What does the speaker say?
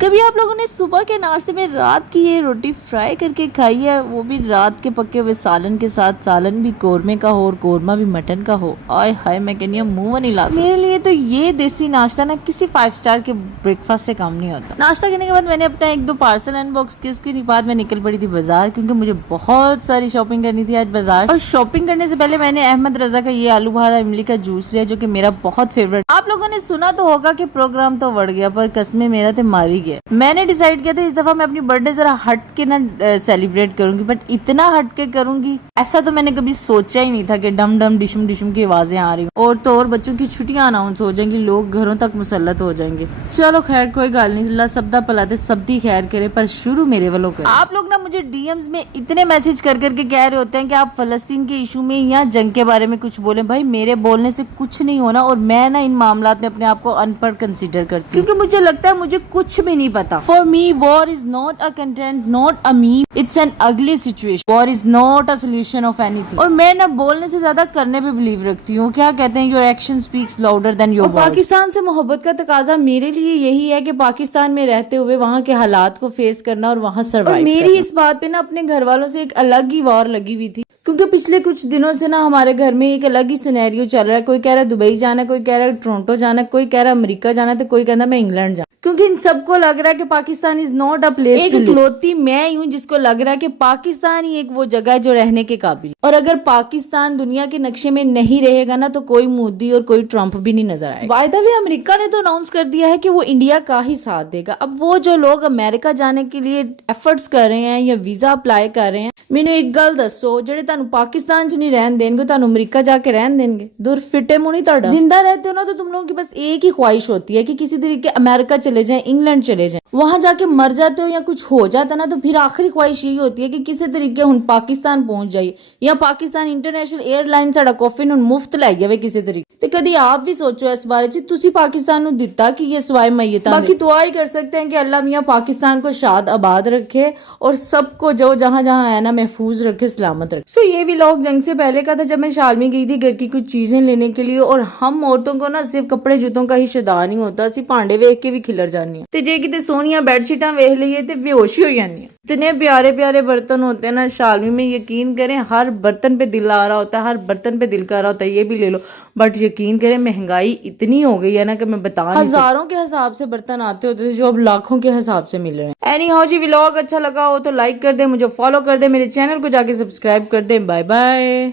कभी आप लोगों ने सुबह के नाश्ते में रात की ये रोटी फ्राई करके खाई है, वो भी रात के पके हुए सालन के साथ, सालन भी कौरमे का हो और कौरमा भी मटन का हो। आय हाय, मैं कहनी मुंह नहीं ला सकती। मेरे लिए तो ये देसी नाश्ता ना किसी 5 स्टार के ब्रेकफास्ट से काम नहीं होता। नाश्ता करने के बाद मैंने अपना 1-2 पार्सल अनबॉक्स किए, उसके बाद मैं निकल पड़ी थी बाजार, क्योंकि मुझे बहुत सारी शॉपिंग करनी थी आज बाजार। और शॉपिंग करने से पहले मैंने अहमद रजा का ये आलू बहारा इमली का जूस लिया, जो कि मेरा बहुत फेवरेट। आप लोगों ने सुना तो होगा कि प्रोग्राम तो बढ़ गया, पर कसमें मेरा तो मार ही गया। मैंने डिसाइड किया था इस दफा मैं अपनी बर्थडे जरा हट के ना सेलिब्रेट करूंगी, बट इतना हट के करूंगी ऐसा तो मैंने कभी सोचा ही नहीं था कि डम डम डिशुम डिशुम की आवाजें आ रही और तो और बच्चों की छुट्टियां अनाउंस हो जाएंगी, लोग घरों तक मुसल्लत हो जाएंगे। चलो खैर कोई गल नहीं, अल्लाह सबदा भला ते सबदी खैर करे, पर शुरू मेरे वालों करे। आप लोग ना मुझे डीएम्स में इतने मैसेज कर करके कह रहे होते हैं कि आप फलस्तीन के इशू में या जंग के बारे में कुछ बोले। भाई मेरे बोलने से कुछ नहीं होना, और मैं ना इन मामलात में अपने आप को अनपढ़ कंसीडर करती हूँ, क्योंकि मुझे लगता है मुझे कुछ भी नहीं पता। For me war is not a content, not a meme, it's an अगली situation. War is not a solution of anything. और मैं ना बोलने से ज्यादा करने पे बिलीव रखती हूँ। क्या कहते हैं, your action speaks louder than your words. Pakistan से मोहब्बत का तकाजा मेरे लिए यही है कि पाकिस्तान में रहते हुए वहाँ के हालात को फेस करना और वहाँ सर्वाइव करना। मेरी इस बात पे ना अपने घर वालों से एक अलग ही वॉर लगी हुई थी, क्योंकि पिछले कुछ दिनों से ना हमारे घर में एक अलग ही सिनेरियो चल रहा है। कोई कह रहा है दुबई जाना है, कोई कह रहा है टोरंटो जाना है, कोई कह रहा है अमेरिका जाना है, तो कोई कहता है मैं इंग्लैंड जाना। क्योंकि इन सबको लग रहा है कि Pakistan is not a place to live. इकलौती मैं हूँ जिसको लग रहा है कि पाकिस्तान ही एक वो जगह है जो रहने के काबिल। और अगर पाकिस्तान दुनिया के नक्शे में नहीं रहेगा ना, तो कोई मोदी और कोई ट्रंप भी नहीं नजर आएगा। बाय द वे अमेरिका ने तो अनाउंस कर दिया है कि वो इंडिया का ही साथ देगा। अब वो जो लोग अमेरिका जाने के लिए एफर्ट्स कर रहे हैं या वीजा अप्लाई कर रहे हैं, मैंने एक गल दसो, जेडे तुहानू पाकिस्तान च नहीं रहन देंगे तुहानू अमेरिका जाके रहन देंगे? दूर फिटे मुंह नहीं तुहाडा। जिंदा रहते हो ना तो तुम लोगों की बस एक ही ख्वाहिश होती है कि किसी तरीके अमेरिका चले जाएं, इंग्लैंड चले जाएं। वहां जाके मर जाते हो या कुछ हो जाता ना, तो फिर आखिरी ख्वाहिश यही होती है कि किसी तरीके हुन पाकिस्तान पहुंच जाइए, या पाकिस्तान इंटरनेशनल एयरलाइन साडा कॉफिन हुन मुफ्त लै जावे किसी तरीके। ते कदी आप भी सोचो इस बारे च, तुसी पाकिस्तान नू दिता कि ये सवाए मैयतां दे। बाकी दुआ ही कर सकते हैं कि अल्लाह मियां पाकिस्तान को शाद आबाद रखे और सबको जो जहां जहां है ना महफूज रखे, सलामत रखे। सो ये व्लॉग जंग से पहले का था, जब मैं शालमी गई थी घर की कुछ चीजें लेने के लिए। और हम औरतों को ना सिर्फ कपड़े जूतों का ही शदा नहीं होता, असी भांडे वेख के भी खिलर जानी ते जे किते सोहनियां बेडशीटां वेख लईए ते बेहोशी हो जानी है। इतने प्यारे प्यारे बर्तन होते हैं ना शालमी में, यकीन करें हर बर्तन पे दिल आ रहा होता है, हर बर्तन पे दिल कर रहा होता है ये भी ले लो। बट यकीन करें महंगाई इतनी हो गई है ना कि मैं बता नहीं सकती। हजारों के हिसाब से बर्तन आते होते थे जो अब लाखों के हिसाब से मिल रहे हैं। एनी हाउ जी, व्लॉग अच्छा लगा हो तो लाइक कर दे, मुझे फॉलो कर दे, मेरे चैनल को जाके सब्सक्राइब कर दे। Bye bye.